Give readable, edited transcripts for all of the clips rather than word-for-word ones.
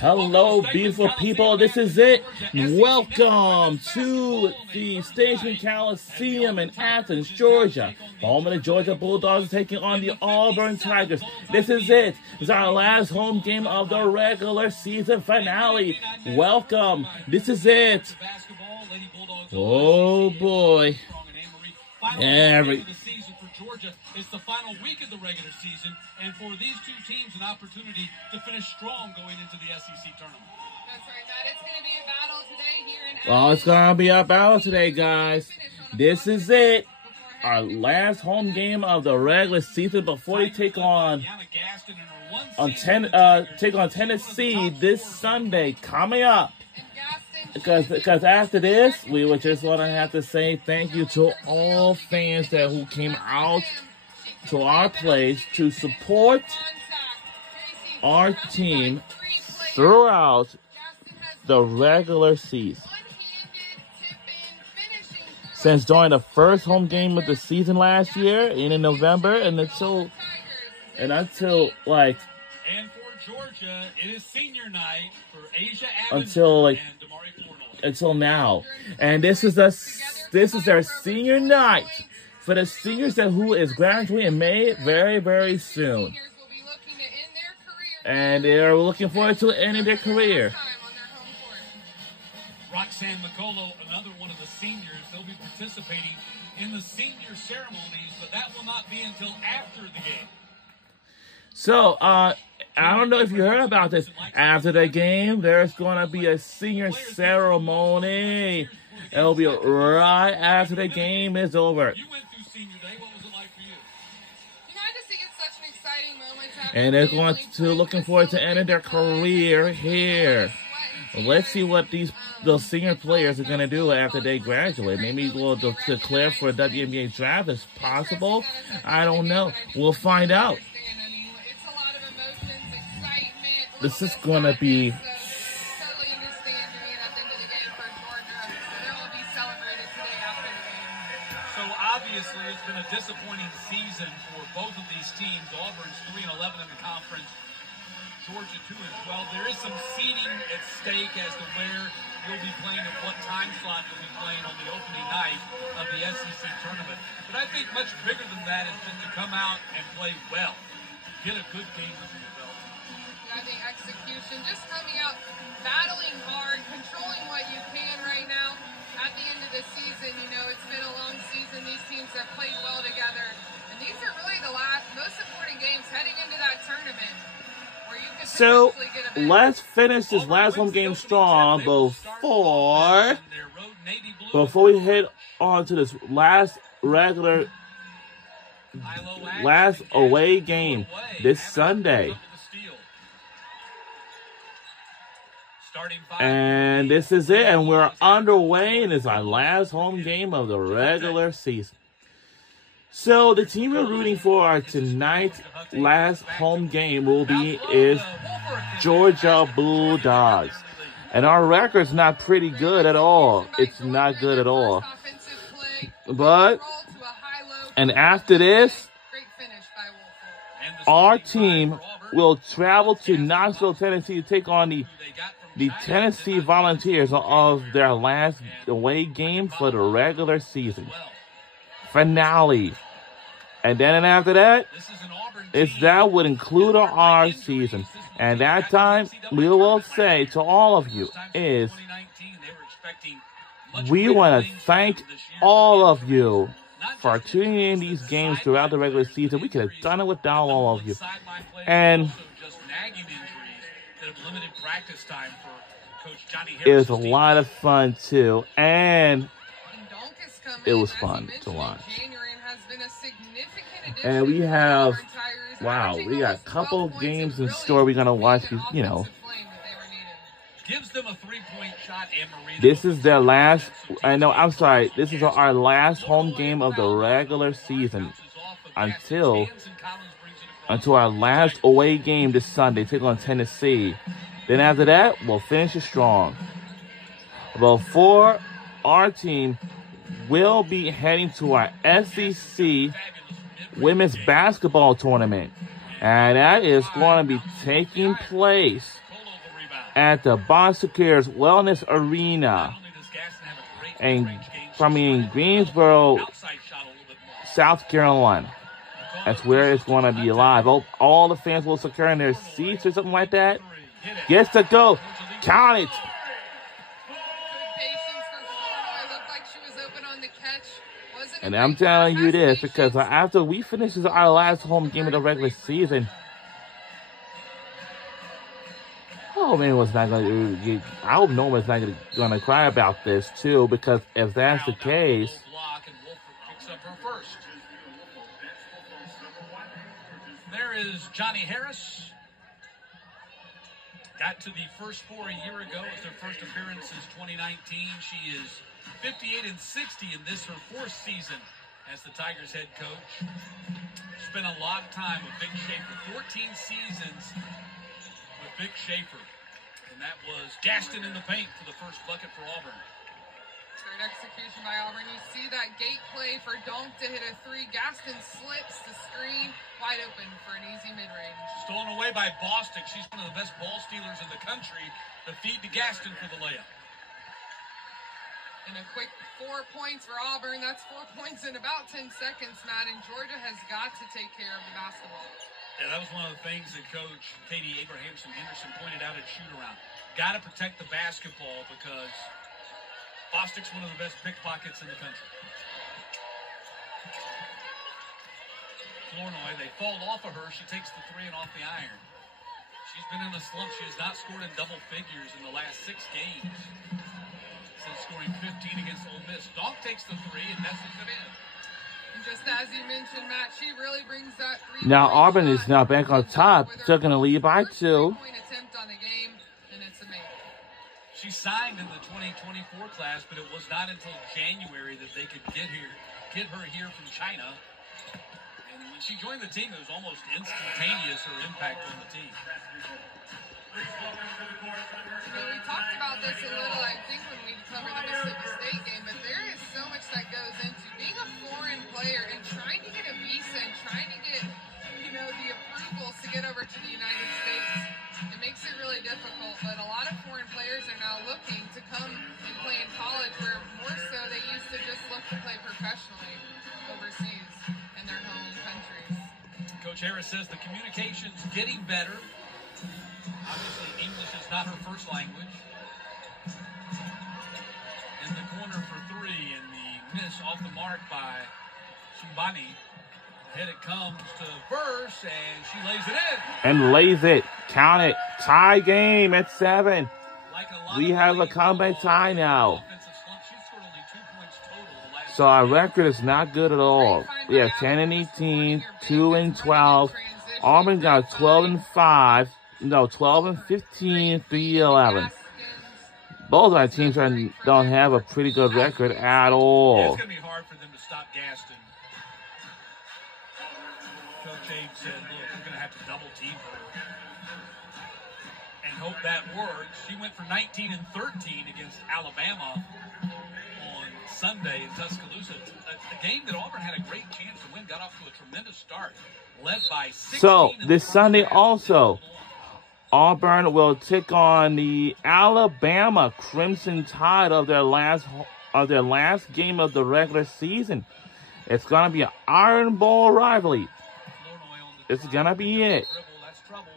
Hello, beautiful people. This is it. Welcome to the Station Coliseum in Athens, Georgia. Home of the Georgia Bulldogs taking on the Auburn Tigers. This is it. It's our last home game of the regular season finale. Welcome. This is it. Oh, boy. Georgia. It's the final week of the regular season, and for these two teams, an opportunity to finish strong going into the SEC tournament. That's right, Matt. It's going to be a battle today here in Athens. Well, it's going to be a battle today, guys. This is it. Our last home game of the regular season before they take on Tennessee this Sunday coming up. Because after this, we would just want to have to say thank you to all fans who came out to our place to support our team throughout the regular season. Since during the first home game of the season last year in November and until like Georgia, it is senior night for Asia until now, and this is their senior night for the seniors who is graduating in May very soon, and they are looking forward to ending their career. Roxanne McCullough, another one of the seniors, they'll be participating in the senior ceremonies, but that will not be until after the game. So, I don't know if you heard about this. After the game, there's going to be a senior ceremony. It'll be right after the game is over. You went through senior day. What was it like for you? I just think it's such an exciting moment. And they're looking forward to ending their career here. Let's see what those senior players are going to do after they graduate. Maybe we'll declare for a WNBA draft if possible. I don't know. We'll find out. This is going to be... Totally understand at the end of the day for Georgia. There will be celebrated today after the game. So obviously it's been a disappointing season for both of these teams. Auburn's 3-11 in the conference. Georgia 2-12. There is some seeding at stake as to where you'll be playing at what time slot you'll be playing on the opening night of the SEC tournament. But I think much bigger than that is just to come out and play well. Get a good game under your belt. I think execution, just coming out, battling hard, controlling what you can right now. At the end of the season, it's been a long season. These teams have played well together. And these are really the most important games heading into that tournament. Where you could so, get a let's finish this last home game strong before we head on to this last away game this Sunday. And this is it, and we're underway, and it's our last home game of the regular season. So the team we're rooting for tonight's last home game is Georgia Bulldogs. And our record's not pretty good at all. It's not good at all. And after this, our team will travel to Knoxville, Tennessee to take on the Tennessee Volunteers of their last away game for the regular season finale. And then after that, that would include our season. And that time, we will say to all of you is, we want to thank all of you for tuning in these games throughout the regular season. We could have done it without all of you. And it was a lot of fun too, and it was fun to watch. And we have, we got a couple of games in store we're gonna watch. This is their last. This is our last home game of the regular season until our last away game this Sunday, take on Tennessee. Then after that, we'll finish it strong. Before our team will be heading to our SEC women's basketball tournament. And that is going to be taking place at the Boston Cares Wellness Arena in Greensboro, South Carolina. That's where it's going to be live. All the fans will secure in their seats or something like that. Gets to go. Count it. And I'm telling you this because after we finish our last home game of the regular season, Norman was not going to. I hope Norman's not going to cry about this too, because if that's the case, there is Johnny Harris. Got to the first four a year ago. It was her first appearance since 2019. She is 58-60 in this, her fourth season as the Tigers head coach. Spent a lot of time with Vic Schaefer, 14 seasons with Vic Schaefer. And that was Gaston in the paint for the first bucket for Auburn. Great execution by Auburn. You see that gate play for Donk to hit a three. Gaston slips the screen, wide open for an easy mid-range. Stolen away by Bostic. She's one of the best ball stealers in the country. The feed to Gaston for the layup. And a quick 4 points for Auburn. That's 4 points in about 10 seconds, Matt. And Georgia has got to take care of the basketball. Yeah, that was one of the things that Coach Katie Abrahamson-Henderson pointed out at shoot-around. Got to protect the basketball because Bostic's one of the best pickpockets in the country. Flournoy, they fall off of her. She takes the three and off the iron. She's been in a slump. She has not scored in double figures in the last 6 games since scoring 15 against Ole Miss. Donk takes the three and messes it in. And just as you mentioned, Matt, she really brings that three. Now Auburn is now back on top. Still going to lead by 2. Three-point attempt on the game, and it's a make. She signed in the 2024 class, but it was not until January that they could get her here from China. And when she joined the team, it was almost instantaneous, her impact on the team. You know, we talked about this a little, I think, when we covered the Mississippi State game, but there is so much that goes into being a foreign player and trying to get a visa and trying to get, you know, the approvals to get over to the United States. It makes it really difficult, but a lot of foreign players are now looking to come and play in college, where more so they used to just look to play professionally overseas in their home countries. Coach Harris says the communication's getting better. Obviously, English is not her first language. In the corner for three, and the miss off the mark by Sumbani. Ahead it comes to Verse, and she lays it in. And lays it. Count it. Tie game at 7. We have a comeback tie now. So our record is not good at all. We have 10-18, 2-12. Auburn got 12-5. No, 12-15, 3-11. Both of our teams don't have a pretty good record at all. It's going to be hard for them to stop Gaston. Coach Abe said, look, we're going to have to double team her and hope that works. She went for 19 and 13 against Alabama on Sunday in Tuscaloosa. A game that Auburn had a great chance to win, got off to a tremendous start, led by 16. So this Sunday also, Auburn will take on the Alabama Crimson Tide of their last game of the regular season. It's gonna be an Iron Bowl rivalry. It's gonna be it. That's trouble.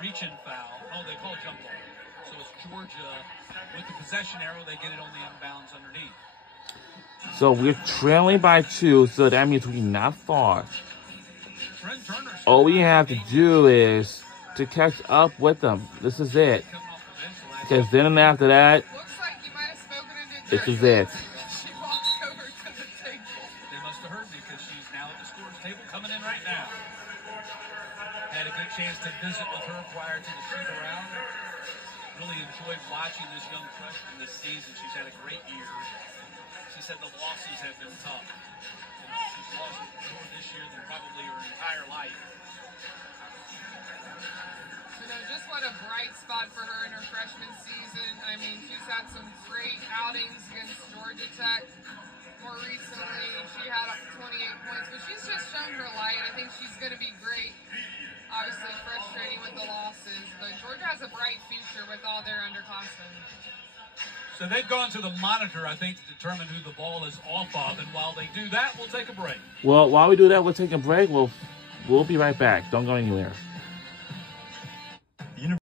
Reaching foul. Oh, they call jump ball. So it's Georgia with the possession arrow. They get it on the inbounds underneath. So we're trailing by 2. So that means we're not far. All we have to do is to catch up with them. This is it. Because then after that, this is it. She walks over to the table. They must have heard me because she's now at the scorer's table coming in right now. Had a good chance to visit with her prior to the shoot around. Really enjoyed watching this young freshman this season. She's had a great year. She said the losses have been tough. She's lost more this year than probably her entire life. You know, just what a bright spot for her in her freshman season. I mean, she's had some great outings against Georgia Tech. More recently, she had 28 points, but she's just shown her light. I think she's going to be great. obviously frustrating with the losses, but Georgia has a bright future with all their underclassmen. So they've gone to the monitor, I think, to determine who the ball is off of, and while they do that, we'll take a break. Well, while we do that, we'll take a break. We'll be right back. Don't go anywhere.